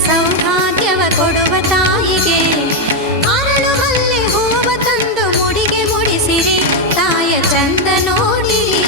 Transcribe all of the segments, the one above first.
ಸೌಭಾಗ್ಯವ ಕೊಡುವ ತಾಯಿಗೆ ಅರಳು ಮಲ್ಲೆ ಹೂವ ತಂದು ಮುಡಿಗೆ ಮುಡಿಸಿರಿ ತಾಯ ಚಂದ ನೋಡಿರಿ.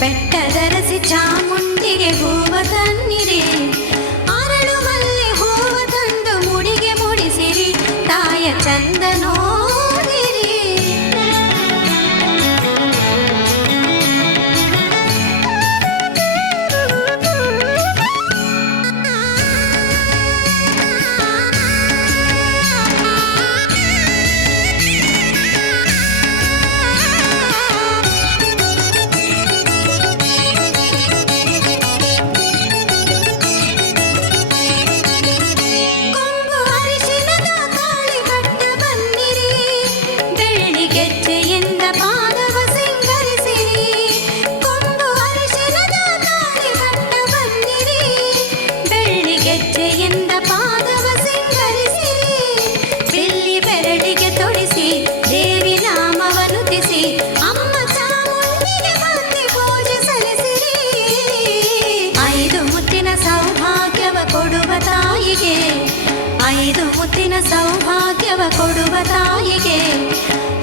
ಬೆಟ್ಟದರಸಿ ಚಾಮುಂಡಿಗೆ ಹೂವ ತನ್ನಿರಿ ಅರಳು ಮಲ್ಲೆ ಹೂವ ತಂದು ಮುಡಿಗೆ ಮುಡಿಸಿರಿ ತಾಯ ಚಂದ ನೋಡಿರಿ. ಐದು ಮುತ್ತಿನ ಸೌಭಾಗ್ಯವ ಕೊಡುವ ತಾಯಿಗೆ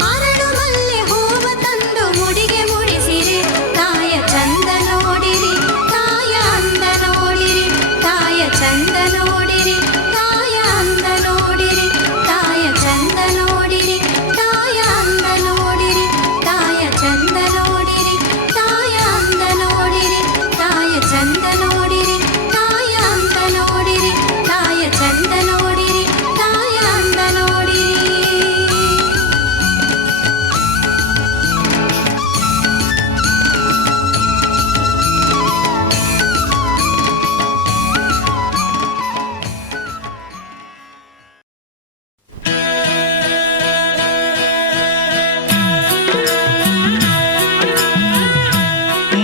ಅರಳು ಮಲ್ಲೆ ಹೂವ ತಂದು ಮುಡಿಗೆ ಮುಡಿಸಿರಿ ತಾಯ ಚಂದ ನೋಡಿರಿ ತಾಯ ಅಂದ ನೋಡಿರಿ ತಾಯ ಚಂದ ನೋಡಿರಿ ತಾಯ ಅಂದ ನೋಡಿರಿ ತಾಯ ಚಂದ ನೋಡಿರಿ ತಾಯ ಅಂದ ನೋಡಿರಿ ತಾಯ ಚಂದ ನೋಡಿರಿ ತಾಯ ಅಂದ ನೋಡಿರಿ ತಾಯ ಚಂದ ನೋಡಿರಿ ತಾಯ ಅಂದ ನೋಡಿರಿ ತಾಯ ಚಂದ ನೋಡಿರಿ ತಾಯ ಅಂದ ನೋಡಿರಿ.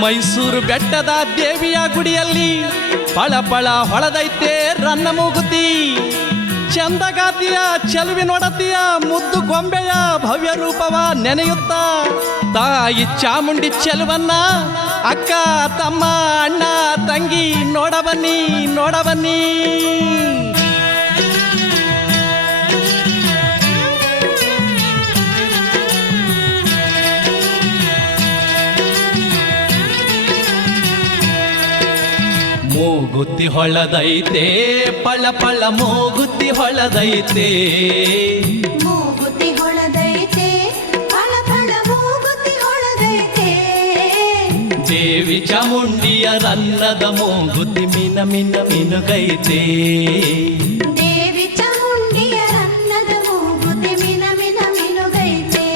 ಮೈಸೂರು ಬೆಟ್ಟದ ದೇವಿಯ ಗುಡಿಯಲ್ಲಿ ಪಳಪಳ ಹೊಳದೈತೆ ರನ್ನ ಮೂಗುತಿ ಚಂದಗಾತಿಯ ಚೆಲುವಿನೊಡತಿಯ ಮುದ್ದು ಗೊಂಬೆಯ ಭವ್ಯ ರೂಪವ ನೆನೆಯುತ್ತ ತಾಯಿ ಚಾಮುಂಡಿ ಚೆಲುವನ್ನ ಅಕ್ಕ ತಮ್ಮ ಅಣ್ಣ ತಂಗಿ ನೋಡಬನ್ನಿ ನೋಡಬನ್ನಿ. ಮೂಗುತ್ತಿ ಹೊಳದೈತೆ ಪಳ ಪಳ ಮೂಗುತ್ತಿ ಹೊಳದೈತೆ ಮೂಗುತ್ತಿ ಹೊಳದೈತೆ ಪಳ ಪಳ ಮೂಗುತ್ತಿ ಹೊಳದೈತೆ ದೇವಿ ಚಾಮುಂಡಿಯ ರನ್ನದ ಮೂಗುತ್ತಿ ಮಿನ ಮಿನ ಮಿನುಗೈತೆ ದೇವಿ ಚಾಮುಂಡಿಯ ರನ್ನದ ಮೂಗುತ್ತಿ ಮಿನ ಮಿನ ಮಿನುಗೈತೆ.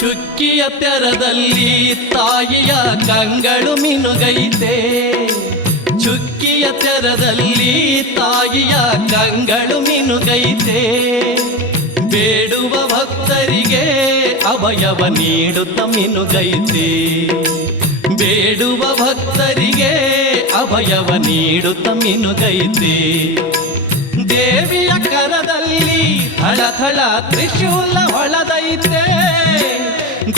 ಚುಕ್ಕಿಯ ತೆರದಲ್ಲಿ ತಾಯಿಯ ಕಂಗಳು ಮಿನುಗೈತೆ ಚುಕ್ಕಿಯ ತೆರದಲ್ಲಿ ತಾಯಿಯ ಕಂಗಳು ಮಿನುಗೈತೆ ಬೇಡುವ ಭಕ್ತರಿಗೆ ಅಭಯವ ನೀಡುತ್ತ ಮಿನುಗೈತೆ ಬೇಡುವ ಭಕ್ತರಿಗೆ ಅಭಯವ ನೀಡುತ್ತ ಮಿನುಗೈತೆ ದೇವಿಯ ಕರದಲ್ಲಿ ಥಳಥಳ ತ್ರಿಶೂಲ ಹೊಳದೈತೆ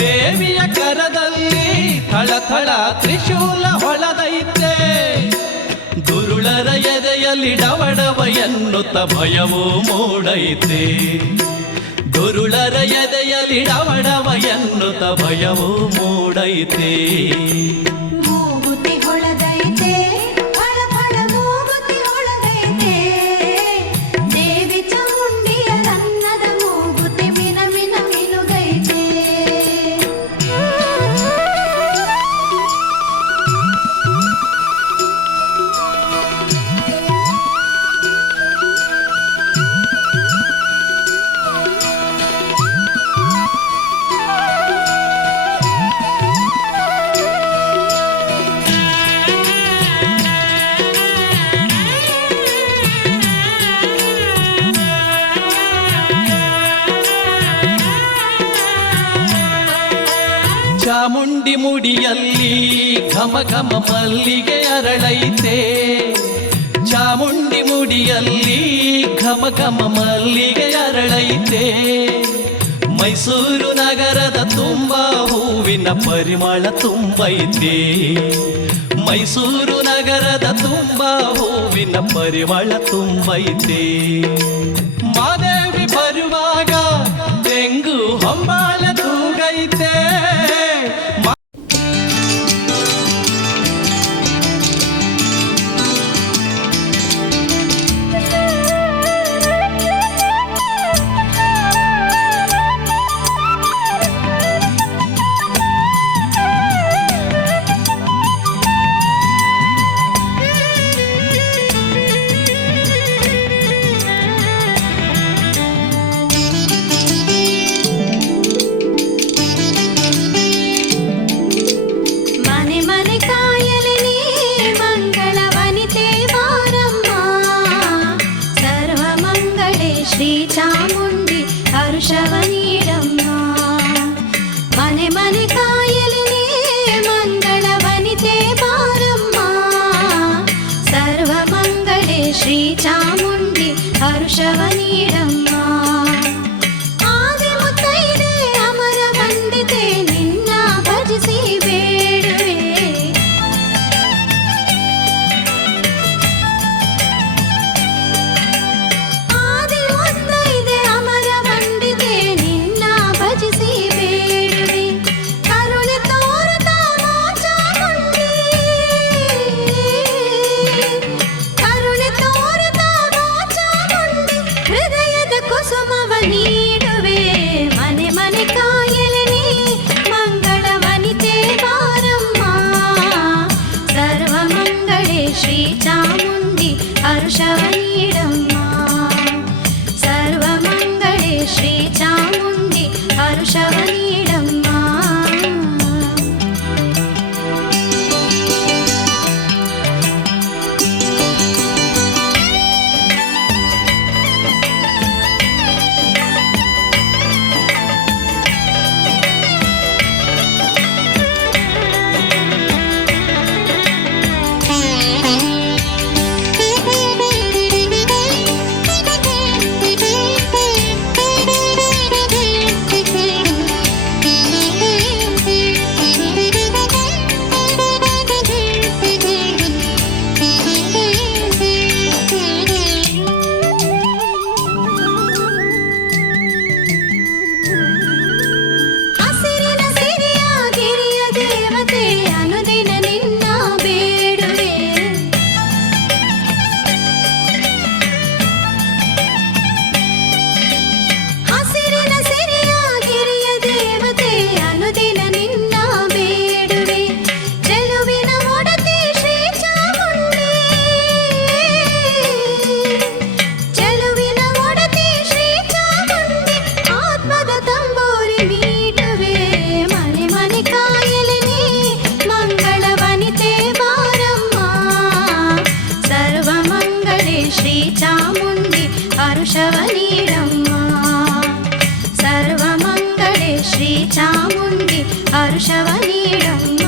ದೇವಿಯ ಕರದಲ್ಲಿ ಥಳಥಳ ತ್ರಿಶೂಲ ಹೊಳದೈತೆ ಎದೆಯಲ್ಲಿ ಡವಡವ ಎನ್ನುತ್ತ ಭಯವು ಮೂಡೈತೆ ದುರುಳರ ಎದೆಯಲ್ಲಿ ಡವಡವ ಎನ್ನುತ್ತ ಭಯವು ಮೂಡೈತೆ ಮೂಗುತಿ ಹೊಳದೈತೆ ಫಳ ಫಳ ಮೂಗುತಿ ಹೊಳದೈತೆ ದೇವಿ ಚಾಮುಂಡಿಯ ರನ್ನದ ಮೂಗುತಿ ಮಿನ ಮಿನ ಮಿನುಗೈತೆ ಚಾಮುಂಡಿ ಮುಡಿಯಲ್ಲಿ ಘಮ ಘಮ ಮಲ್ಲಿಗೆ ಅರಳೈತೆ ಚಾಮುಂಡಿ ಮುಡಿಯಲ್ಲಿ ಘಮ ಘಮ ಮಲ್ಲಿಗೆ ಅರಳೈತೆ ಮೈಸೂರು ನಗರದ ತುಂಬ ಹೂವಿನ ಪರಿಮಳ ತುಂಬೈತೆ ಮೈಸೂರು ನಗರದ ತುಂಬ ಹೂವಿನ ಪರಿಮಳ ತುಂಬೈತೆ ಮಾದೇವಿ ಬರುವಾಗ ತೆಂಗು ಹೊಂಬಾಳ ತೂಗೈತೆ ಮನೆ ಮನೆ ಕಾಯಲಿ ನೀ ಮಂಗಳ ವನಿತೆ ಬಾರಮ್ಮ ಸರ್ವ ಮಂಗಳೇ ಶ್ರೀ ಚಾಮುಂಡಿ ಹರ್ಷವ ನೀಡಮ್ಮ ಮನೆ ಮನೆ ಕಾಯಲಿ ನೀ ಮಂಗಳ ವನಿತೆ ಬಾರಮ್ಮ ಸರ್ವ ಮಂಗಳೇ ಶ್ರೀ ಚಾಮುಂಡಿ ಹರ್ಷವ ನೀಡಮ್ಮ ಆದಿ ಮುತ್ತೈದೆ ಅಮರ ವಂದಿತೆ ನಿನ್ನ ಭಜಿಸಿ ಬೇಡುವೆ ಆದಿ ಮುತ್ತೈದೆ ಅಮರ ವಂದಿತೆ ನಿನ್ನ ಭಜಿಸಿ ಬೇಡುವೆ ಕರುಣೆ ತೋರುತ್ತಾ ಚಾಮುಂಡಿ ಕರುಣೆ ತೋರುತ್ತಾ ಚಾಮುಂಡಿ ಹೃದಯದ ಕುಸುಮವ ನೀಡುವೆ ಮನೆ ಮನೆ ಕಾಯಲಿ ನೀ ಮಂಗಳ ವನಿತೆ ಬಾರಮ್ಮ ಸರ್ವ ಮಂಗಳೇ ಶ್ರೀ ಚಾಮುಂಡಿ ಹರ್ಷವ ನೀಡಮ್ಮ ಸರ್ವ ಮಂಗಳೇ ಶ್ರೀ ಚಾಮುಂಡಿ ಹರ್ಷವ ನೀಡಮ್ಮ ಹಸಿರಿನ ಸಿರಿಯ ಗಿರಿಯ ದೇವತೆ ಅನುದಿನ ನಿನ್ನ ಬೇಡುವೆ ಹಸಿರಿನ ಸಿರಿಯ ಗಿರಿಯ ದೇವತೆ ಅನುದಿನ ನಿನ್ನ ಬೇಡುವೆ ಚೆಲುವಿನ ಒಡತಿ ಶ್ರೀ ಚಾಮುಂಡಿ ಚೆಲುವಿನ ಒಡತಿ ಶ್ರೀ ಚಾಮುಂಡಿ ಆತ್ಮದ ತಂಬೂರಿ ಮೀಟುವೆ ಮನೆ ಮನೆ ಕಾಯಲಿ ನೀ ಮಂಗಳ ವನಿತೆ ಬಾರಮ್ಮ ಸರ್ವ ಮಂಗಳೇ ಶ್ರೀ ಚಾಮುಂಡಿ ಹರ್ಷವ ನೀಡಮ್ಮ ಸರ್ವ ಮಂಗಳೇ ಶ್ರೀ ಚಾಮುಂಡಿ ಹರ್ಷವ ನೀಡಮ್ಮ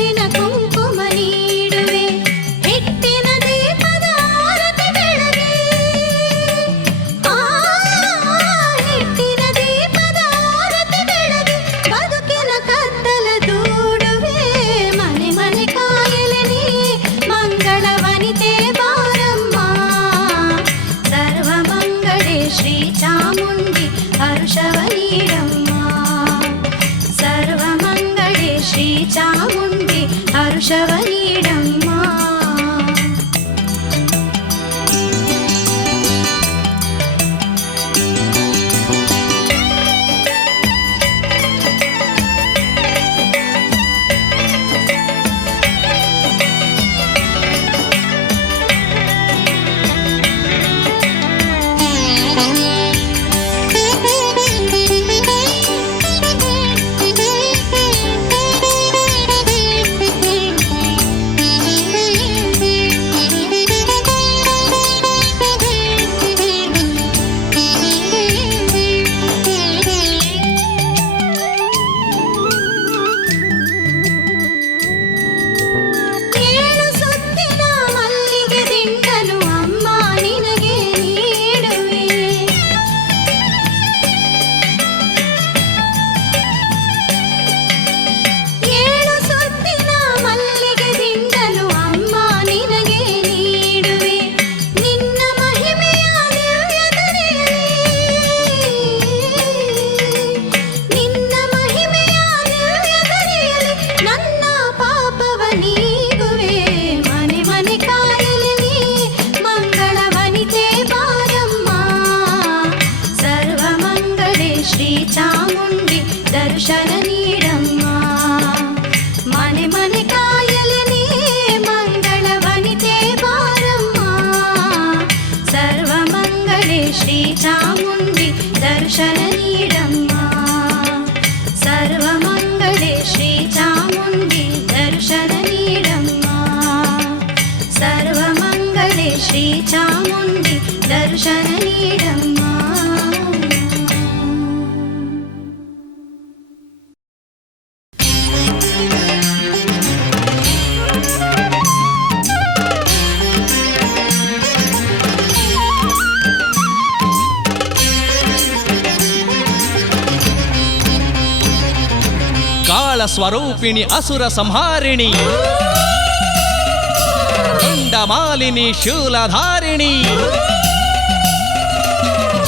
ಅರಿಶಿನ ಕುಂಕುಮ ನೀಡುವೆ ಹಿಟ್ಟಿನ ದೀಪದ ಆರತಿ ಬೆಳಗಿ ಹಿಟ್ಟಿನ ದೀಪದ ಆರತಿ ಬೆಳಗಿ ಬದುಕಿನ ಕತ್ತಲ ದೂಡುವೆ ಮನೆ ಮನೆ ಕಾಯಲೆ ನೀ ಮಂಗಳ ವನಿತೆ ಬಾರಮ್ಮ ಸರ್ವ ಮಂಗಳೇ ಶ್ರೀ ಚಾಮುಂಡಿ ಹರುಷವ ನೀಡಮ್ಮ ಸರ್ವ ಮಂಗಳೇ ಶ್ರೀ ಚಾಮುಂಡಿ ಹರುಷವ ನೀಡಮ್ಮ ಏಳು ಸುತ್ತಿನ ಮಲ್ಲಿಗೆ ದಿಂಡನು ಅಮ್ಮ ನಿನಗೆ ನೀಡುವೆ ಏಳು ಸುತ್ತಿನ ಮಲ್ಲಿಗೆ ದಿಂಡನು ಅಮ್ಮ ನಿನಗೆ ನೀಡುವೆ ನಿನ್ನ ಮಹಿಮೆಯ ದಿವ್ಯದರೆಯಲ್ಲಿ ನಿನ್ನ ಮಹಿಮೆಯ ದಿವ್ಯದರೆಯಲ್ಲಿ ನನ್ನ ಪಾಪವ ನೀಗುವೆ ಮನೆ ಮನೆ ಕಾಯಲಿ ನೀ ಮಂಗಳ ವನಿತೆ ಬಾರಮ್ಮ ಸರ್ವ ಮಂಗಳೇ ಶ್ರೀ ಚಾಮುಂಡಿ ದರ್ಶನ ನೀಡಮ್ಮ ಮನೆ ಮನೆ ಕಾಯಲಿ ನೀ ಮಂಗಳ ವನಿತೆ ಬಾರಮ್ಮ ಸರ್ವ ಮಂಗಳೇ ಶ್ರೀ ಚಾಮುಂಡಿ ದರ್ಶನ ನೀಡಮ್ಮ ಸರ್ವ ಮಂಗಳೇ ಶ್ರೀ ಚಾಮುಂಡಿ ದರ್ಶನ ನೀಡಮ್ಮ ಸರ್ವ ಮಂಗಳೇ ಶ್ರೀ ಚಾಮುಂಡಿ ದರ್ಶನ ನೀಡಮ್ಮ ಕಾಳ ಸ್ವರೂಪಿಣಿ ಅಸುರ ಸಂಹಾರಿಣಿ ಮಾಲಿನಿ ಶೂಲಧಾರಿಣಿ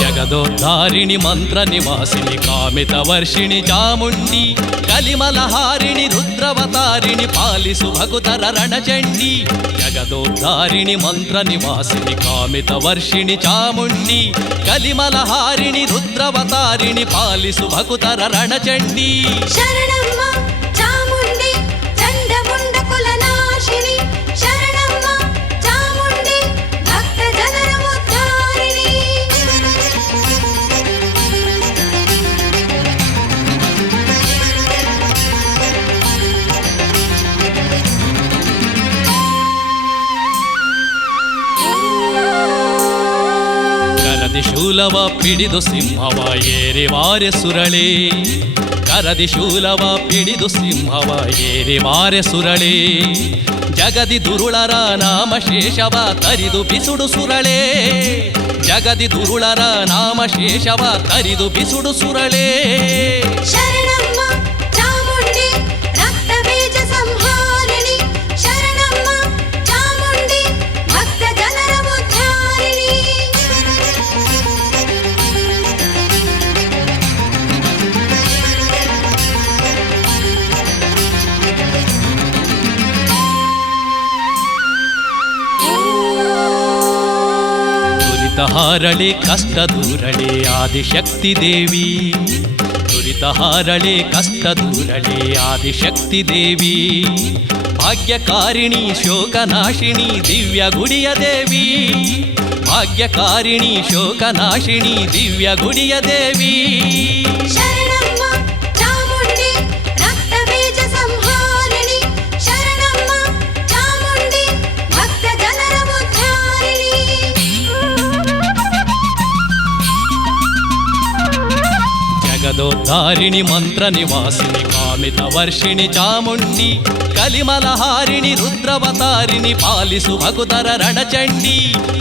ಜಗದೋದ್ಧಾರಿಣಿ ಮಂತ್ರ ನಿವಾಸಿನಿ ಕಾಮಿತ ವರ್ಷಿಣಿ ಚಾಮುಂಡಿ ಕಲಿಮಲಹಾರಿಣಿ ರುದ್ರವತಾರಿಣಿ ಪಾಲಿಸು ಭಗುತರ ರಣಚಂಡಿ ಜಗದೋದ್ಧಾರಿಣಿ ಮಂತ್ರ ನಿವಾಸಿನಿ ಕಾಮಿತ ವರ್ಷಿಣಿ ಚಾಮುಂಡಿ ಕಲಿಮಲಹಾರಿಣಿ ರುದ್ರವತಾರಿಣಿ ಪಾಲಿಸು ಭಗುತರ ರಣಚಂಡಿ ಶರಣಮ್ಮ ಚಾಮುಂಡಿ ಚಂಡಮುಂಡ ಕುಲನಾಶಿನಿ ಶರಣಮ್ಮ ಚಾಮುಂಡಿ ಭಕ್ತ ಜನರ ಉದ್ಧಾರಿಣಿ ಕರದಿ ಶೂಲವ ಪಿಡಿದು ಸಿಂಹವ ಏರಿವಾರೆ ಸುರಳೆ ಕರದಿ ಶೂಲವ ಪಿಡಿದು ಸಿಂಹವ ಏರಿವಾರೆ ಸುರಳೆ ಜಗದಿ ದುರುಳರ ನಾಮ ಶೇಷವ ತರಿದು ಬಿಸುಡು ಸುರಳೆ ಜಗದಿ ದುರುಳರ ನಾಮ ಶೇಷವ ತರಿದು ಬಿಸುಡು ಸುರಳೆ ಶರಣಮ್ಮ ಚಾಮುಂಡಿ ರಕ್ತ ಬೀಜ ಸಂಹಾರಿಣಿ ಶರಣಮ್ಮ ಚಾಮುಂಡಿ ಭಕ್ತ ಜನರ ಉದ್ಧಾರಿಣಿ ದುರಿತಹಾರಳೆ ಕಷ್ಟ ದೂರಳೆ ಆದಿಶಕ್ತಿ ದೇವಿ ದುರಿತಹಾರಳೆ ಕಷ್ಟ ದೂರಳೆ ಆದಿಶಕ್ತಿ ದೇವಿ ಭಾಗ್ಯಕಾರಿಣಿ ಶೋಕನಾಶಿನಿ ದಿವ್ಯ ಗುಡಿಯ ದೇವಿ ಭಾಗ್ಯಕಾರಿಣಿ ಶೋಕನಾಶಿನಿ ದಿವ್ಯ ಗುಡಿಯ ದೇವಿ ಶರಣಮ್ಮ ಚಾಮುಂಡಿ ರಕ್ತ ಬೀಜ ಸಂಹಾರಿಣಿ ಶರಣಮ್ಮ ಚಾಮುಂಡಿ ಭಕ್ತ ಜನರ ಉದ್ಧಾರಿಣಿ ಜಗದೋದ್ಧಾರಿಣಿ ಮಂತ್ರ ನಿವಾಸಿನಿ ಕಾಮಿತ ವರ್ಷಿಣಿ ಚಾಮುಂಡಿ ಕಲಿಮಲಹಾರಿಣಿ ರುದ್ರವತಾರಿಣಿ ಪಾಲಿಸು ಭಗುತರ ರಣಚಂಡಿ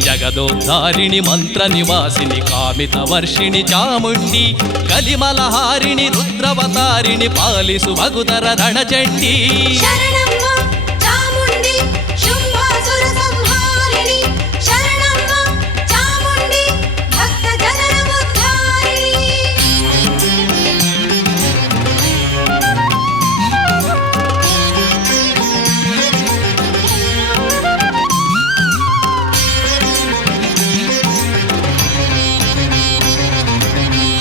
ಜಗದೋದ್ಧಾರಿಣಿ ಮಂತ್ರ ನಿವಾಸಿನಿ ಕಾಮಿತ ವರ್ಷಿಣಿ ಚಾಮುಂಡಿ ಕಲಿಮಲಹಾರಿಣಿ ರುದ್ರವತಾರಿಣಿ ಪಾಲಿಸು ಭಗುತರ ರಣಚಂಡಿ ಶರಣಮ್ಮ ಚಾಮುಂಡಿ ಶುಂಭಾಸುರ ಸಂಹಾರಿಣಿ ಶರಣಮ್ಮ ಚಾಮುಂಡಿ ಭಕ್ತ ಜನರ ಉದ್ಧಾರಿಣಿ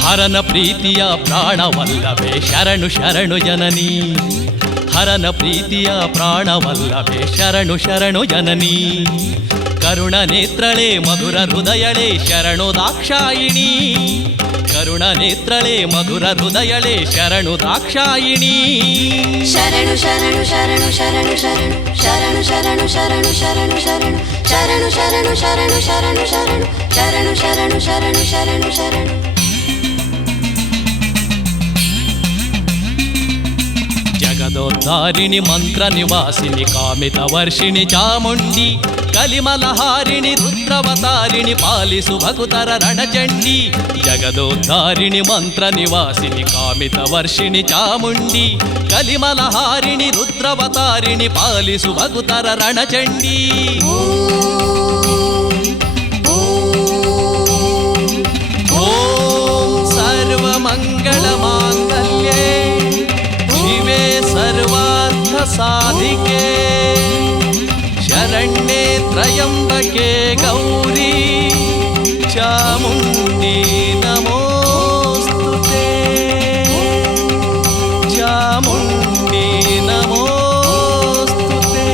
ಹರನ ಪ್ರೀತಿಯ ಪ್ರಾಣವಲ್ಲವೇ ಶರಣು ಶರಣು ಜನನಿ ಹರನ ಪ್ರೀತಿಯ ಪ್ರಾಣವಲ್ಲವೇ ಶರಣು ಶರಣು ಜನನಿ ಕರುಣ ನೇತ್ರಳೆ ಮಧುರ ಹೃದಯಳೆ ಶರಣು ದಾಕ್ಷಾಯಿಣಿ ಕರುಣ ನೇತ್ರಳೆ ಮಧುರ ಹೃದಯಳೆ ಶರಣು ದಾಕ್ಷಾಯಿಣಿ ಶರಣು ಶರಣು ಶರಣು ಶರಣು ಶರಣು ಶರಣು ಶರಣು ಶರಣು ಶರಣು ಶರಣು ಶರಣು ಶರಣು ಶರಣು ಶರಣು ಶರಣು ಶರಣು ಶರಣು ಶರಣು ಶರಣು ಜಗದೋದ್ಧಾರಿಣಿ ಮಂತ್ರ ನಿವಾಸಿನಿ ಕಾಮಿತ ವರ್ಷಿಣಿ ಚಾಮುಂಡಿ ಕಲಿಮಲಹಾರಿಣಿ ರುದ್ರವತಾರಿಣಿ ಪಾಲಿಸು ಭಗುತರ ರಣಚಂಡಿ ಜಗದೋದ್ಧಾರಿಣಿ ಮಂತ್ರ ನಿವಾಸಿನಿ ಕಾಮಿತ ವರ್ಷಿಣಿ ಚಾಮುಂಡಿ ಕಲಿಮಲಹಾರಿಣಿ ರುದ್ರವತಾರಿಣಿ ಪಾಲಿಸು ಭಗುತರ ರಣಚಂಡಿ ಓಂ ಸರ್ವಮಂಗಳ ಮಾಂಗಲ್ಯೆ ಶಿವೆ ಸರ್ವಾರ್ಥ ಸಾಧಿಕೆ ಶರಣ್ಯೆ ತ್ರಯಂಬಕೆ ಗೌರಿ ಚಾಮುಂಡಿ ನಮೋಸ್ತುತೆ ಚಾಮುಂಡಿ ನಮೋಸ್ತುತೆ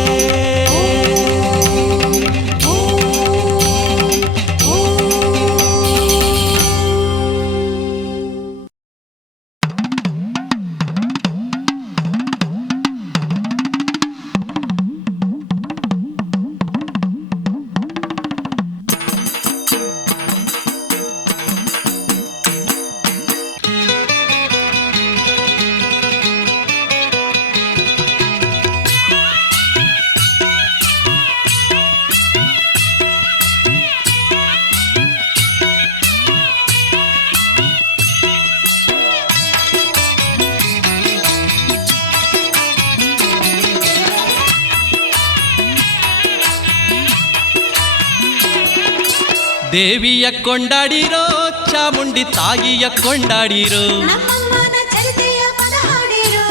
ದೇವಿಯ ಕೊಂಡಾಡಿರೋ ಚಾಮುಂಡಿ ತಾಯಿಯ ಕೊಂಡಾಡಿರೋ ನಮ್ಮಮ್ಮನ ಚರಿತೆಯ ಪದ ಹಾಡಿರೋ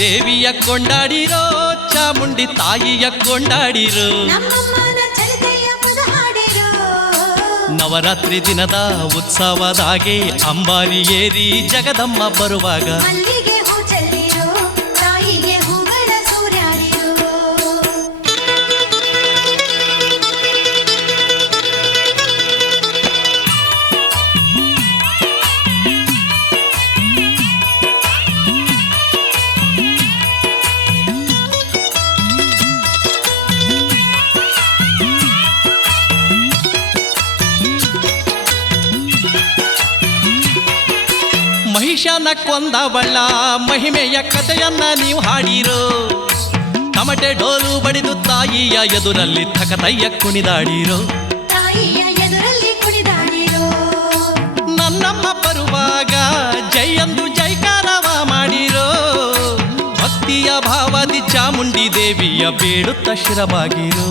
ದೇವಿಯ ಕೊಂಡಾಡಿರೋ ಚಾಮುಂಡಿ ತಾಯಿಯ ಕೊಂಡಾಡಿರೋ ನಮ್ಮಮ್ಮನ ಚರಿತೆಯ ಪದ ಹಾಡಿರೋ ನವರಾತ್ರಿ ದಿನದ ಉತ್ಸವದಾಗೆ ಅಂಬಾರಿ ಏರಿ ಜಗದಮ್ಮ ಬರುವಾಗ ಮಲ್ಲಿಗೆ ಹೂ ಚೆಲ್ಲಿರೋ ತಾಯಿಗೆ ಹೂಗಳ ಸೂರ್ಯಾಡಿರೋ ಮಹಿಷನ ಕೊಂದವಳ್ಳ ಮಹಿಮೆಯ ಕಥೆಯನ್ನ ನೀವು ಹಾಡಿರೋ ತಮಟೆ ಡೋಲು ಬಡಿದು ತಾಯಿಯ ಎದುರಲ್ಲಿ ತಕತಯ್ಯ ಕುಣಿದಾಡಿರೋ ತಾಯಿಯ ಎದುರಲ್ಲಿ ಕುಣಿದಾಡಿರೋ ನನ್ನಮ್ಮ ಬರುವಾಗ ಜೈಯಂದು ಜೈಕಾರವ ಮಾಡಿರೋ ಭಕ್ತಿಯ ಭಾವದಿ ಚಾಮುಂಡಿ ದೇವಿಯ ಬೇಡುತ್ತ ಶಿರವಾಗಿರೋ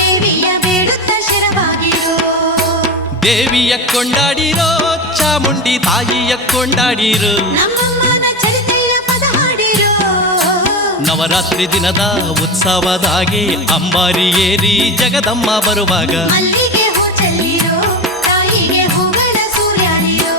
ದೇವಿಯ ಬೇಡುತ್ತ ಶಿರವಾಗಿರೋ ದೇವಿಯ ಕೊಂಡಾಡಿರೋ ಚಾಮುಂಡಿ ತಾಯಿಯ ಕೊಂಡಾಡಿರೋ ನಮ್ಮಮ್ಮನ ಚರಿತೆಯ ಪದ ಹಾಡಿರೋ ನವರಾತ್ರಿ ದಿನದ ಉತ್ಸವದಾಗೆ ಅಂಬಾರಿ ಏರಿ ಜಗದಮ್ಮ ಬರುವಾಗ ಮಲ್ಲಿಗೆ ಹೂ ಚೆಲ್ಲಿರೋ ತಾಯಿಗೆ ಹೂಗಳ ಸೂರ್ಯಾಡಿರೋ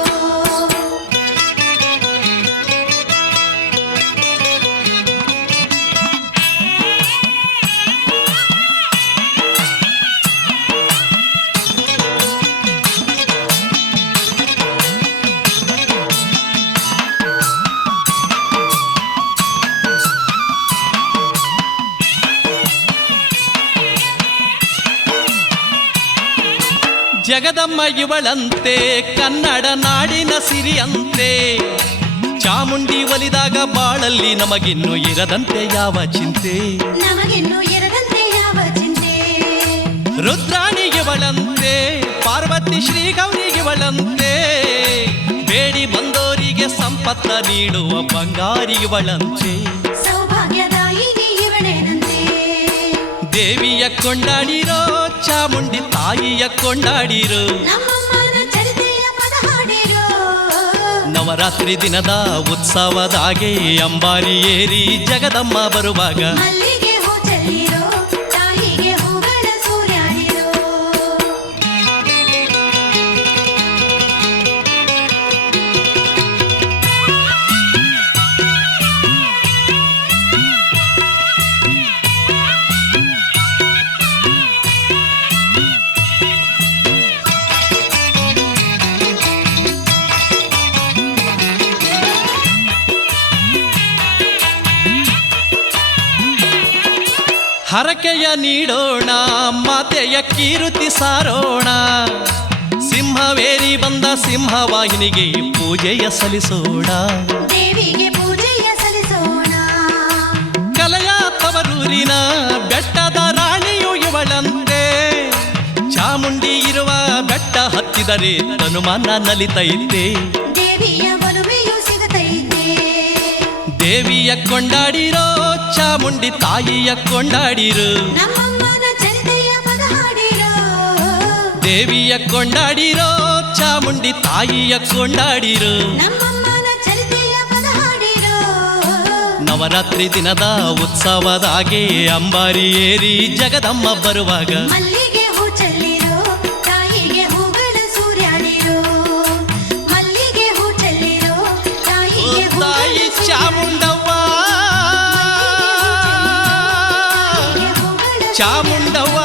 ಜಗದಮ್ಮ ಇವಳಂತೆ ಕನ್ನಡ ನಾಡಿನ ಸಿರಿಯಂತೆ ಚಾಮುಂಡಿ ಒಲಿದಾಗ ಬಾಳಲ್ಲಿ ನಮಗಿನ್ನು ಇರದಂತೆ ಯಾವ ಚಿಂತೆ, ನಮಗಿನ್ನು ಇರದಂತೆ ಯಾವ ಚಿಂತೆ. ರುದ್ರಾಣಿಗೆ ಬಳಂತೆ, ಪಾರ್ವತಿ ಶ್ರೀ ಗೌರಿಗೆ ಬಳಂತೆ, ಬೇಡಿ ಬಂದೋರಿಗೆ ಸಂಪತ್ತ ನೀಡುವ ಬಂಗಾರಿಗೆ ಬಳಂತೆ, ಸೌಭಾಗ್ಯದಾಯಿನಿ ಇವಳೇನಂತೆ. ದೇವಿಯ ಕೊಂಡಾಡಿರೋ, ಚಾಮುಂಡಿ ತಾಯಿಯ ಕೊಂಡಾಡಿರೋ, ನಮ್ಮಮ್ಮನ ಚರಿತೆಯ ಪದ ಹಾಡಿರೋ. ನವರಾತ್ರಿ ದಿನದ ಉತ್ಸವದಾಗೆ ಅಂಬಾರಿ ಏರಿ ಜಗದಮ್ಮ ಬರುವಾಗ ಮಲ್ಲಿಗೆ ಹೂ ಚೆಲ್ಲಿರೋ, ತಾಯಿಗೆ ಹೂಗಳ ಸೂರ್ಯಾಡಿರೋ. ಹರಕೆಯ ನೀಡೋಣ, ಮಾತೆಯ ಕೀರುತಿ ಸಾರೋಣ, ಸಿಂಹವೇರಿ ಬಂದ ಸಿಂಹವಾಹಿನಿಗೆ ಪೂಜೆಯ ಸಲ್ಲಿಸೋಣ, ದೇವಿಗೆ ಪೂಜೆಯ ಸಲ್ಲಿಸೋಣ. ಕಲೆಯ ತವರೂರಿನ ಬೆಟ್ಟದ ರಾಣಿಯು ಇವಳಂತೆ, ಚಾಮುಂಡಿ ಇರುವ ಬೆಟ್ಟ ಹತ್ತಿದರೆ ತನುಮನ ನಲಿತೈತೆ, ದೇವಿಯ ಒಲುಮೆಯು ಸಿಗತೈತೆ. ದೇವಿಯ ಕೊಂಡಾಡಿರೋ, ಚಾಮುಂಡಿ ತಾಯಿಯ ಕೊಂಡಾಡಿರೋ, ನಮ್ಮಮ್ಮನ ಚರಿತೆಯ ಪದ ಹಾಡಿರೋ. ದೇವಿಯ ಕೊಂಡಾಡಿರೋ, ಚಾಮುಂಡಿ ತಾಯಿಯ ಕೊಂಡಾಡಿರೋ, ನಮ್ಮಮ್ಮನ ಚರಿತೆಯ ಪದ ಹಾಡಿರೋ. ನವರಾತ್ರಿ ದಿನದ ಉತ್ಸವದಾಗೆ ಅಂಬಾರಿ ಏರಿ ಜಗದಮ್ಮ ಬರುವಾಗ ಮಲ್ಲಿಗೆ ಹೂ ಚೆಲ್ಲಿರೋ, ತಾಯಿಗೆ ಹೂಗಳ ಸೂರ್ಯಾಡಿರೋ. ಮಲ್ಲಿಗೆ ಹೂ ಚೆಲ್ಲಿರೋ, ತಾಯಿಗೆ ಹೂಗಳ ತಾಯಿ ಸೂರ್ಯಾಡಿರೋ. ಚಾಮುಂಡವ್ವ, ಚಾಮುಂಡವ್ವ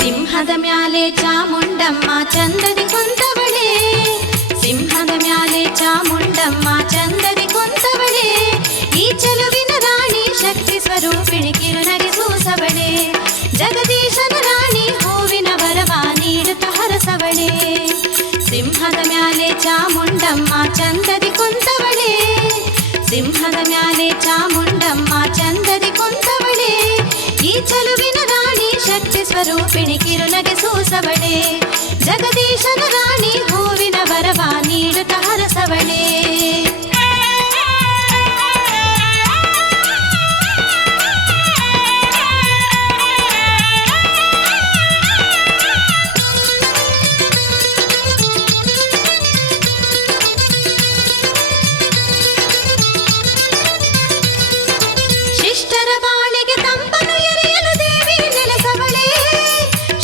ಸಿಂಹದ ಮ್ಯಾಲೆ ಚಾಮುಂಡಮ್ಮ ಚಂದದಿ ಕುಂತವಳೆ, ಸಿಂಹದ ಮ್ಯಾಲೆ ಚಾಮುಂಡಮ್ಮ ಚಂದದಿ ಕುಂತವಳೆ, ಈ ಚೆಲುವಿನ ರಾಣಿ ಶಕ್ತಿ ಸ್ವರೂಪಿಣಿ ಕಿರುನಗೆ ಸೂಸವಳೆ, ಜಗದೀಶನ ರಾಣಿ ಹೂವಿನ ವರವ ನೀಡುತ್ತ ಹರಸವಳೆ. ಸಿಂಹದ ಮ್ಯಾಲೆ ಚಾಮುಂಡಮ್ಮ ಚಂದದಿ ಕುಂತವಳೆ, ಸಿಂಹದ ಮ್ಯಾಲೆ ಚಾಮುಂಡಮ್ಮ ಚಂದದಿ ಕುಂತವಳೆ, ಈ ಚೆಲುವಿನ ರಾಣಿ ಶಕ್ತಿ ಸ್ವರೂಪಿಣಿ ಕಿರುನಗೆ ಸೂಸವಳೆ, ಜಗದೀಶನ ರಾಣಿ ಹೂವಿನ ವರವ ನೀಡುತ್ತ ಹರಸವಳೆ. ಶಿಷ್ಟರ ಬಾಳಿಗೆ ತಂಪನು ಎರೆಯಲು ದೇವಿ ನೆಲೆಸವಳೆ,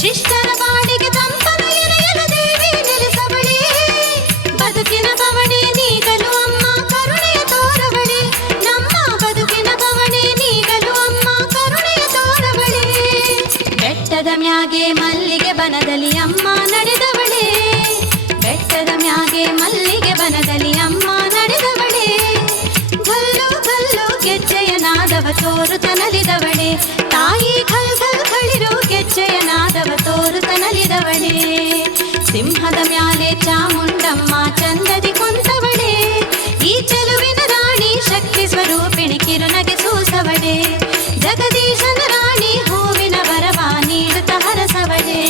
ಶಿಷ್ಟರ ಬಾಳಿಗೆ ತಂಪನು ಎರೆಯಲು ದೇವಿ ನೆಲೆಸವಳೆ, ಬದುಕಿನ ಬವಣೆ ನೀಗಲು ಅಮ್ಮ ಕರುಣೆಯ ತೋರವಳೆ, ನಮ್ಮ ಬದುಕಿನ ಬವಣೆ ನೀಗಲು ಅಮ್ಮ ಕರುಣೆಯ ತೋರವಳೆ. ಬೆಟ್ಟದ ಮ್ಯಾಗೆ ಮಲ್ಲಿಗೆ ಬನದಲ್ಲಿ ಅಮ್ಮ ನಡೆದವಳೆ, ಬೆಟ್ಟದ ಮ್ಯಾಗೆ ಮಲ್ಲಿಗೆ ಬನದಲ್ಲಿ ಅಮ್ಮ ನಡೆದವಳೆ, ಗಲ್ಲು ಗಲ್ಲು ಗೆಜ್ಜೆಯ ನಾದವ ತೋರುತ ನಲಿದವಳೆ, ತಾಯಿ ಖಲ್ ಖಲ್ ಖಳಿರು ಗೆಜ್ಜೆಯ ನಾದವ ತೋರುತ ನಲಿದವಳೆ. ಸಿಂಹದ ಮ್ಯಾಲೆ ಚಾಮುಂಡಮ್ಮ ಚಂದದಿ ಕುಂತವಳೆ, ಈ ಚೆಲುವಿನ ರಾಣಿ ಶಕ್ತಿ ಸ್ವರೂಪಿಣಿ ಕಿರುನಗೆ ಸೂಸವಳೆ, ಜಗದೀಶನ ರಾಣಿ ಹೂವಿನ ವರವ ನೀಡುತ್ತ ಹರಸವಳೆ.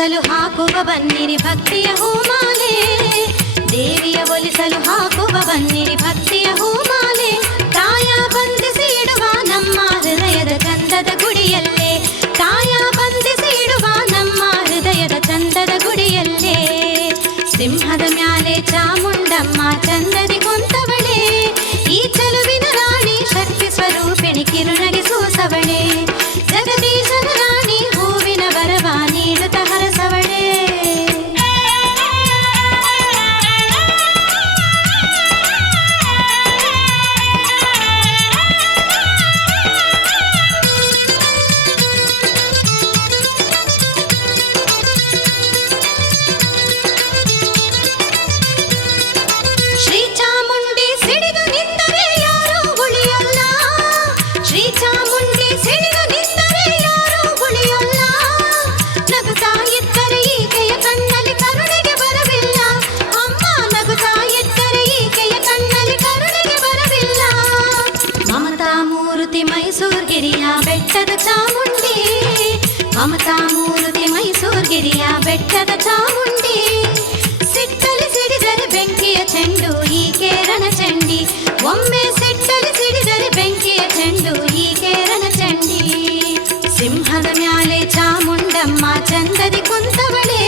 ಒಲಿಸಲು ಹಾಕುವ ಬನ್ನಿರಿ ಭಕ್ತಿಯ ಹೂಮಾಲೆ, ದೇವಿಯ ಒಲಿಸಲು ಹಾಕುವ ಬನ್ನಿರಿ ಭಕ್ತಿಯ ಹೂಮಾಲೆ. ಕಾಯ ಬಂಧಿಸಿ ಇಡುವ ನಮ್ಮ ಹೃದಯದ ಚಂದದ ಗುಡಿಯಲ್ಲೇ, ಕಾಯ ಬಂಧಿಸಿ ಇಡುವ ನಮ್ಮ ಹೃದಯದ ಚಂದದ ಗುಡಿಯಲ್ಲೇ. ಸಿಂಹದ ಮ್ಯಾಲೆ ಚಾಮುಂಡಮ್ಮ ಚಂದದಿ ಕುಂತವಳೆ, ಈ ಚೆಲುವಿನ ರಾಣಿ ಶಕ್ತಿ ಸ್ವರೂಪಿಣಿ ಕಿರುನಗೆ ಸೂಸವಳೆ. ಜಗದೀಶನ ರಾಣಿ ಹೂವಿನ ವರವ ನೀಡುತ್ತ ಹರಸವಳೆ. ಶ್ರೀ ಚಾಮುಂಡಿ ಸಿಡಿದು ನಿಂತರೆ ಯಾರೂ ಉಳಿಯಲ್ಲ, ಶ್ರೀ ಚಾಮುಂಡಿ ಸಿಡಿದು ನಿಂತರೆ ಯಾರೂ ಉಳಿಯಲ್ಲ. ನಗುತ್ತಾ ಇದ್ದರೆ ಈಕೆಯ ಕಣ್ಣಲ್ಲಿ ಕರುಣೆಗೆ ಬರವಿಲ್ಲ, ಅಮ್ಮ ನಗುತ್ತಾ ಇದ್ದರೆ ಈಕೆಯ ಕಣ್ಣಲ್ಲಿ ಕರುಣೆಗೆ ಬರವಿಲ್ಲ. ಮಮತಾ ಮೂರ್ತಿ ಮೈಸೂರ್ಗಿರಿಯ ಬೆಟ್ಟದ ಚಾಮುಂಡಿ, ಮಮತಾ ಮೂರ್ತಿ ಮೈಸೂರ್ಗಿರಿಯ ಬೆಟ್ಟದ ಚಾಮುಂಡಿ. ಸಿಟ್ಟಲಿ ಸಿಡಿದರೆ ಬೆಂಕಿಯ ಚೆಂಡು ಈಕೆ ರಣಚಂಡಿ, ಒಮ್ಮೆ ಸಿಟ್ಟಲಿ ಸಿಡಿದರೆ ಬೆಂಕಿಯ ಚೆಂಡು ಈಕೆ ರಣಚಂಡಿ. ಸಿಂಹದ ಮ್ಯಾಲೆ ಚಾಮುಂಡಮ್ಮ ಚಂದದಿ ಕುಂತವಳೆ,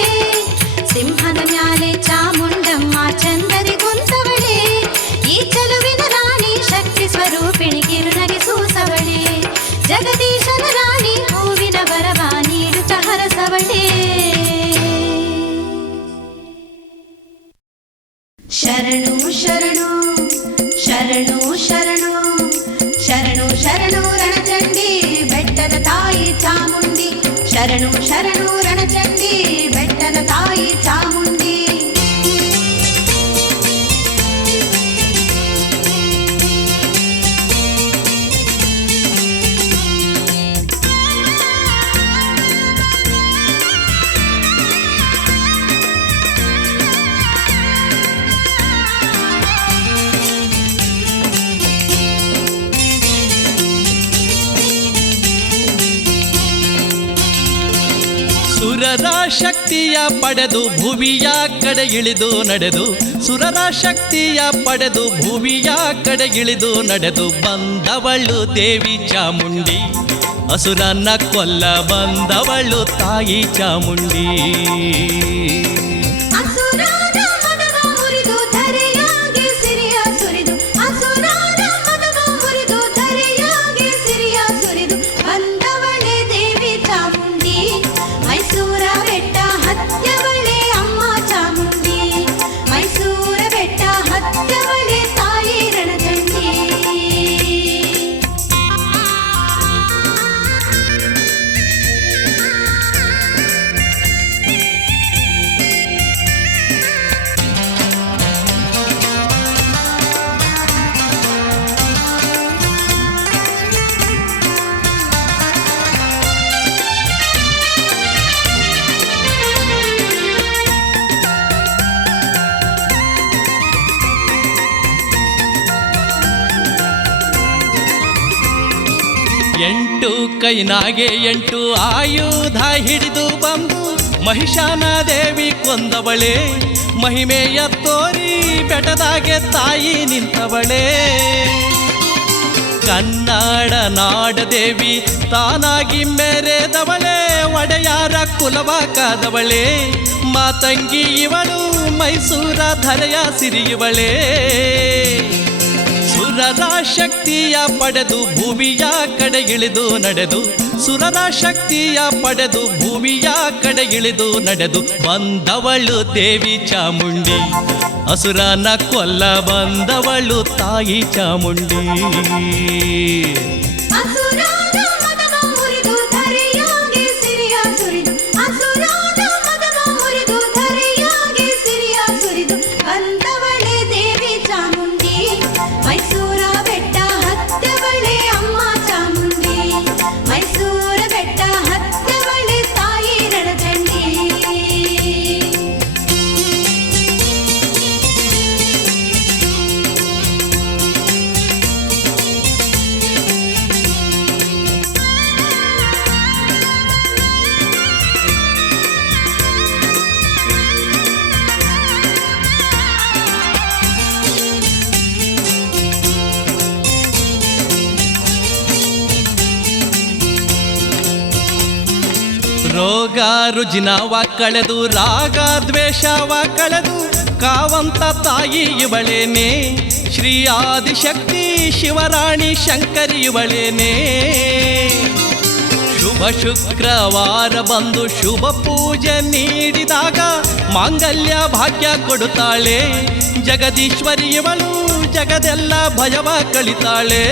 ಸಿಂಹದ ಮ್ಯಾಲೆ ಚಾಮುಂಡಮ್ಮ ಚಂದದಿ ಕುಂತವಳೆ. ಈ ಚೆಲುವಿನ ರಾಣಿ ಶಕ್ತಿ ಸ್ವರೂಪಿಣಿ ಕಿರುನಗೆ ಸೂಸವಳೆ. ಜಗದೀಶನ ರಾಣಿ ಹೂವಿನ ವರವ ನೀಡುತ್ತ ಹರಸವಳೆ. ಶರಣು ಶರಣು ಶರಣು ಶರಣು ಶರಣು ಶರಣು ರಣಚಂಡಿ ಬೆಟ್ಟದ ತಾಯಿ ಚಾಮುಂಡಿ, ಶರಣು ಶರಣು ರಣಚಂಡಿ ಬೆಟ್ಟದ ತಾಯಿ ಚಾಮುಂಡಿ. ಸುರರ ಶಕ್ತಿಯ ಪಡೆದು ಭುವಿಯ ಕಡೆ ಇಳಿದು ನಡೆದು, ಸುರರ ಶಕ್ತಿಯ ಪಡೆದು ಭುವಿಯ ಕಡೆ ಇಳಿದು ನಡೆದು ಬಂದವಳು ದೇವಿ ಚಾಮುಂಡಿ, ಅಸುರನ್ನ ಕೊಲ್ಲ ಬಂದವಳು ತಾಯಿ ಚಾಮುಂಡಿ. ಅಸುರನ ಮನವ ಮುರಿದು ಧರೆಯಾಗಿ ಸಿರಿಯ ಸುರಿದು, ಅಸುರನ ಮನವ ಮುರಿದು ಧರೆಯಾಗಿ ಸಿರಿಯ ಸುರಿದು ಬಂದವಳೆ ದೇವಿ ಚಾಮುಂಡಿ. ಮೈಸೂರ ಬೆಟ್ಟ ಹತ್ಯವಳೆ ಅಮ್ಮ ಚಾಮುಂಡಿ, ಮೈಸೂರ ಬೆಟ್ಟ ಹತ್ಯವಳೆ ತಾಯಿ ರಣಚಂಡಿ. ಎಂಟು ಕೈನಾಗೆ ಎಂಟು ಆಯುಧ ಹಿಡಿದು ಬಂದು ಮಹಿಷಾನ ದೇವಿ ಕೊಂದವಳೆ, ಮಹಿಮೆಯ ತೋರಿ ಬೆಟ್ಟದಾಗೆ ತಾಯಿ ನಿಂತವಳೆ. ಕನ್ನಡ ನಾಡ ದೇವಿ ತಾನಾಗಿ ಮೆರೆದವಳೆ, ಒಡೆಯಾರ ಕುಲವ ಕಾದವಳೆ. ಮಾತಂಗಿ ಇವಳು ಮೈಸೂರ ಧರೆಯ ಸಿರಿಯುವಳೆ. ಸುರರ ಶಕ್ತಿಯ ಪಡೆದು ಭೂಮಿಯ ಕಡೆ ಇಳಿದು ನಡೆದು, ಸುರರ ಶಕ್ತಿಯ ಪಡೆದು ಭೂಮಿಯ ಕಡೆ ಇಳಿದು ನಡೆದು ಬಂದವಳು ದೇವಿ ಚಾಮುಂಡಿ, ಅಸುರನ ಕೊಲ್ಲ ಬಂದವಳು ತಾಯಿ ಚಾಮುಂಡಿ. ರೋಗ ರುಜಿನವ ಕಳೆದು ರಾಗ ದ್ವೇಷವ ಕಳೆದು ಕಾವಂತ ತಾಯಿ ಇವಳೇನೆ ಶ್ರೀ ಆದಿಶಕ್ತಿ ಶಿವರಾಣಿ ಶಂಕರಿ ಇವಳೇನೆ ಶುಭ ಶುಕ್ರವಾರ ಬಂದು ಶುಭ ಪೂಜೆ ನೀಡಿದಾಗ ಮಾಂಗಲ್ಯ ಭಾಗ್ಯ ಕೊಡುತ್ತಾಳೆ ಜಗದೀಶ್ವರಿ ಇವಳು ಜಗದೆಲ್ಲ ಭಯವ ಕಳಿತಾಳೆ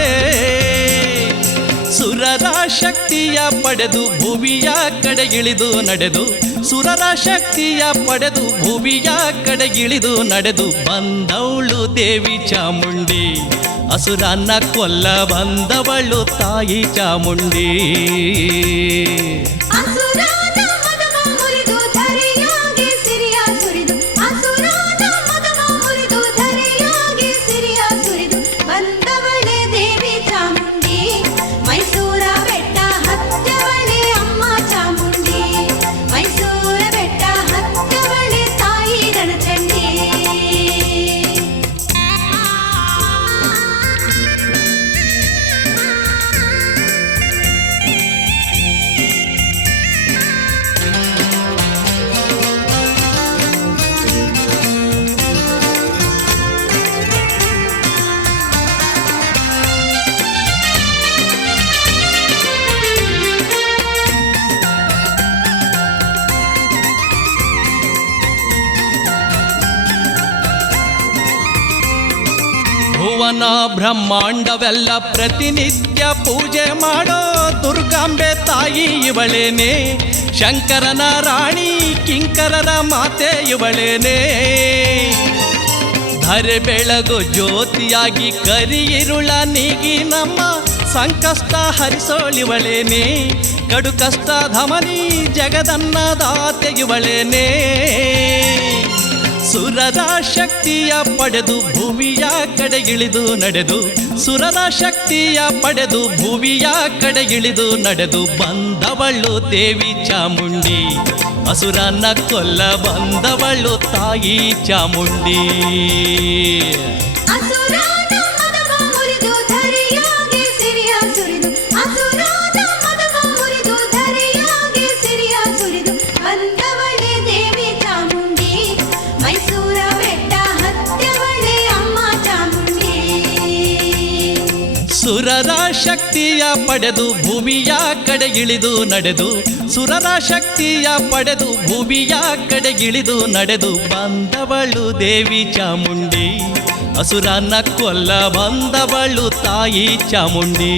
ಸುರರ ಶಕ್ತಿಯ ಪಡೆದು ಭುವಿಯ ಕಡೆಗಿಳಿದು ನಡೆದು ಸುರರ ಶಕ್ತಿಯ ಪಡೆದು ಭುವಿಯ ಕಡೆಗಿಳಿದು ನಡೆದು ಬಂದವಳು ದೇವಿ ಚಾಮುಂಡಿ ಅಸುರನ್ನ ಕೊಲ್ಲ ಬಂದವಳು ತಾಯಿ ಚಾಮುಂಡಿ ಅಸುರಾದ ಮದವ ಮುರಿದು ಧರೆಯಾಗಿ ಸಿರಿಯ ಸುರಿದು ಅಸುರಾದ ಮದವ ಮುರಿದು ಧರೆಯಾಗಿ ಸಿರಿಯ ಸುರಿದು ಬಂದವಳೆ ದೇವಿ ಚಾಮುಂಡಿ ಮೈಸೂರ ಬೆಟ್ಟ ಹತ್ತವಳೆ ಅಮ್ಮ ಚಾಮುಂಡಿ ಮೈಸೂರ ಬೆಟ್ಟ ಹತ್ತವಳೆ ತಾಯಿ ರಣಚಂಡಿ ಭುವನ ಬ್ರಹ್ಮಾಂಡವೆಲ್ಲ ಪ್ರತಿನಿತ್ಯ ಪೂಜೆ ಮಾಡೋ ದುರ್ಗಾಂಬೆ ತಾಯಿ ಇವಳೇನೆ ಶಂಕರನ ರಾಣಿ ಕಿಂಕರರ ಮಾತೆ ಇವಳೇನೆ ಧರೆ ಬೆಳಗು ಜ್ಯೋತಿಯಾಗಿ ಕರಿಯಿರುಳ ನೀಗಿ ನಮ್ಮ ಸಂಕಷ್ಟ ಹರಿಸೋಳಿವಳೇನೆ ಕಡು ಕಷ್ಟ ಧಮನಿ ಜಗದನ್ನದಾತೆ ಇವಳೇನೆ ಸುರರ ಶಕ್ತಿಯ ಪಡೆದು ಭುವಿಯ ಕಡೆಗಿಳಿದು ನಡೆದು ಸುರರ ಶಕ್ತಿಯ ಪಡೆದು ಭುವಿಯ ಕಡೆಗಿಳಿದು ನಡೆದು ಬಂದವಳು ದೇವಿ ಚಾಮುಂಡಿ ಅಸುರನ್ನ ಕೊಲ್ಲ ಬಂದವಳು ತಾಯಿ ಚಾಮುಂಡಿ ಅಸುರಾದ ಮದವ ಮುರಿದು ಧರೆಯಾಗಿ ಸಿರಿಯ ಸುರಿದು ಅಸುರಾದ ಮದವ ಮುರಿದು ಧರೆಯಾಗಿ ಸಿರಿಯ ಸುರಿದು ಬಂದವಳೆ ದೇವಿ ಚಾಮುಂಡಿ ಮೈಸೂರ ಬೆಟ್ಟ ಹತ್ತವಳೆ ಅಮ್ಮ ಚಾಮುಂಡಿ ಸುರರ ಶಕ್ತಿಯ ಪಡೆದು ಭುವಿಯ ಕಡೆಗಿಳಿದು ನಡೆದು ಸುರರ ಶಕ್ತಿಯ ಪಡೆದು ಭುವಿಯ ಕಡೆಗಿಳಿದು ನಡೆದು ಬಂದವಳು ದೇವಿ ಚಾಮುಂಡಿ ಅಸುರನ್ನ ಕೊಲ್ಲ ಬಂದವಳು ತಾಯಿ ಚಾಮುಂಡಿ